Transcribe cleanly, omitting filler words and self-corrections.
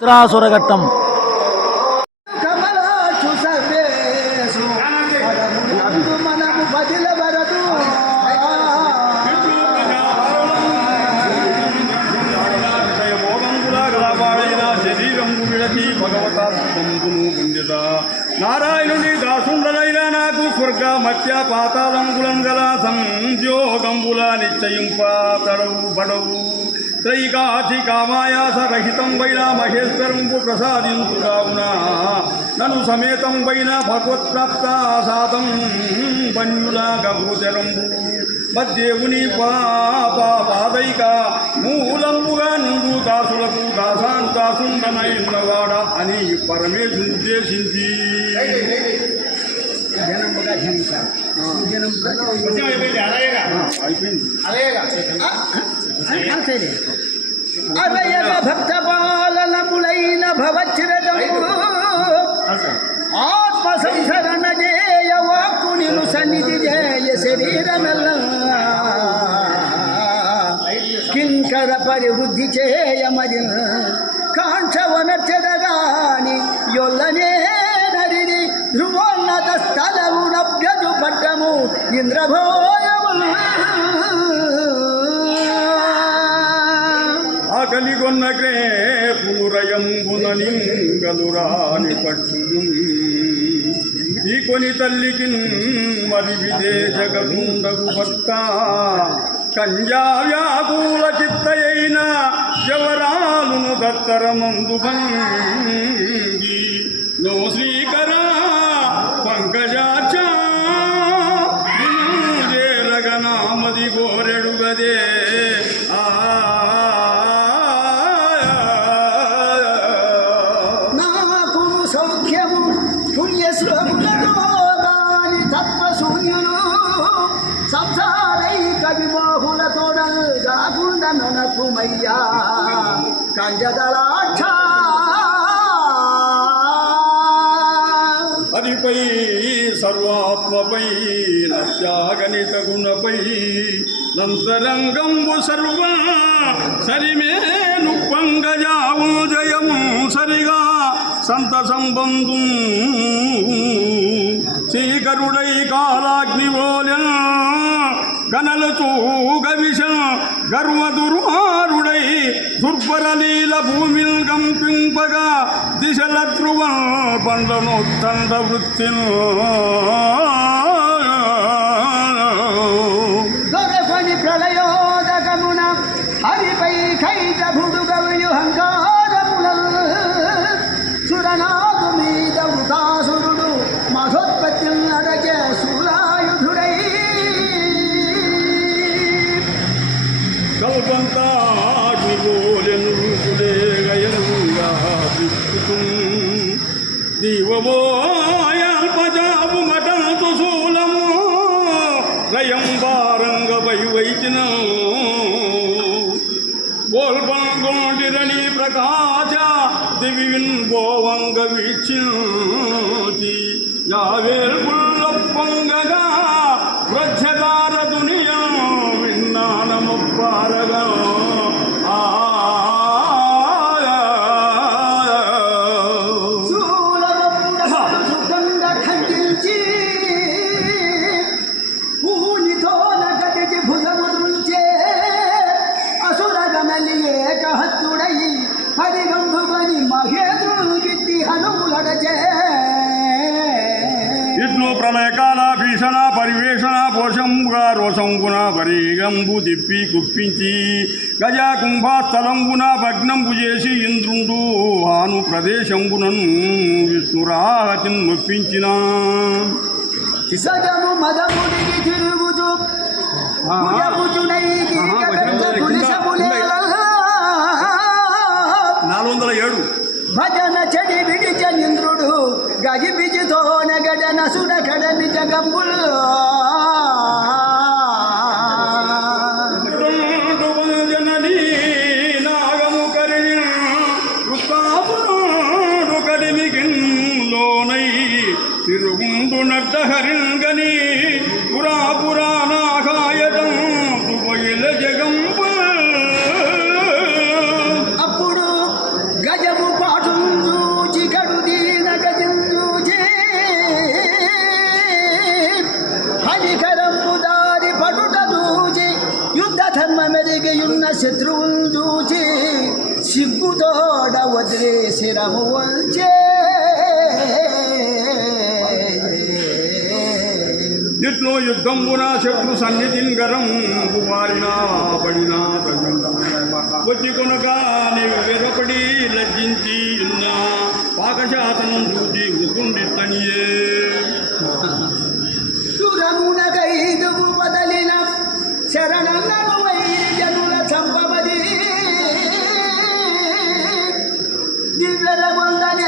త్రాసురఘట్టం నారాయణుని దాసుండలైన నాకు స్వర్గ మత్య పాతాళంగులం గల సంయోగంబుల నిశ్చయింప తడవు బడవు త్రైకాచి కామాయాస రహితం వైన మహేశ్వరంబు ప్రసాదించుగావున నన్ను సమేతం వైన భగవత్ప్రాప్త సాధం బన్యుల గభూచరంబు మధ్యేవుని పాదైక మూలంబుగా నుండు దాసులకు దాసుండనైనవాడ అని పరమేశ్వరుని ఉద్దేశించి భక్త పాలనములైన భవచ్రతము ఆత్మ సంసరణ జేయ వాక్కునిను సన్నిధి జేయ శరీరమెల్ల కింకర పరివృద్ధి చేయమది కాంక్షవనర్చదగాని యొల్లనే నరిది ధ్రువోన్నత స్థలమునభ్యదు పట్టము ఇంద్రభోయము ఆకలిగొన్నకే పునురయంబుననింగలురాని పక్షులు ఈ కొని తల్లికి మరి విదేశగగుండగు భర్త కంజావ్యాకూల చిత్తయైన జవరాలును దత్తరమందు భంగి నో శ్రీకర పంకజాచ జేలగనామది గోరెడుగదే నాకు సౌఖ్యము పుణ్యశ్లోకులతో దాని తత్వశూన్యులు సంసారైక విమోహులతోడ కాకుండా ననకుమయ్యా కంజదలాక్ష హరిపై సర్వాత్మపై నత్యాగణిత గుణపై నంతరంగంబు సర్వ సరిమేను పంగజావు జయము సరిగా సంత సంబంధు చీకరుడై కాలాగ్నివోలెన్ కనలు చూగ విష గర్వ దుర్మారుడై దుర్భరలీల భూమిల్ కంపింపగా దిశల ధ్రువ బంధనోత్తండ వృత్తిను దొరకని ప్రళయోదకమున హరిపై ఖైజభుడు గవ్యుహంకారముల సురనాగు మీద వృతాసురుడు మధోత్పత్తి నడకే శూలాయుధుడై కల్పంతాగ్నిగోలెను రూపుడే గయనుగా దిక్కుతు దీవమోయాల్పజాపు మటంతు శూలము రయం వారంగ వైవైచిన బోల్పంగోండిరణి ప్రకాశ దివిన్ బోవంగ వీక్షించి యావేల్పుల్లొప్పంగగా వృక్షకార దునియా విన్నానముప్పారగా సుఖంగా ఖండించి పూనితో నగతి భుజము దృంచే అసురగమలి ఏకహత్తుడై హరిగంభుమని మహేంద్రుడు గిట్టి హనుములడచే ఇట్లు ప్రళయకాల భీషణ పరివేషణ పోషంగా రోషంగున పరిగంబు తిప్పి కుప్పించి గజ కుంభస్థలంబున భగ్నంబు చేసి ఇంద్రుండు హాను ప్రదేశంబునన్ విష్ణురాహతిని నొప్పించిన సగము మదముడికి తిరుగుతూ భుజభుజుడైకి కదంచ పులిసములేల 407 భజన చెడి విడిచ నింద్రుడు గజి బిజితో నగడన సుడకడని జగంబుల్ జననీ నాగము కరిణి వృత్తాసురుడు కడిమిగిన్ లోనై తిరుగుండు నడ్డ హరింగని పురాణాఘాయతం తువయిల జగంబు అప్పుడు గజము శత్రువును చూచి సిగ్గుతోడ వదిలే శిరము వంచే ఇట్లో యుద్ధంబున శత్రు సన్నిధిన్ గరం వారినా పడినా వచ్చి కొనక నీవు వెరపడి లజ్జించి ఉన్న పాకశాసనం చూచి మృతుండిత్తనియే దురమునకైదుకు బదలిన శరణంగను వైరి జనుల చంపబడి దివ్యరగొందని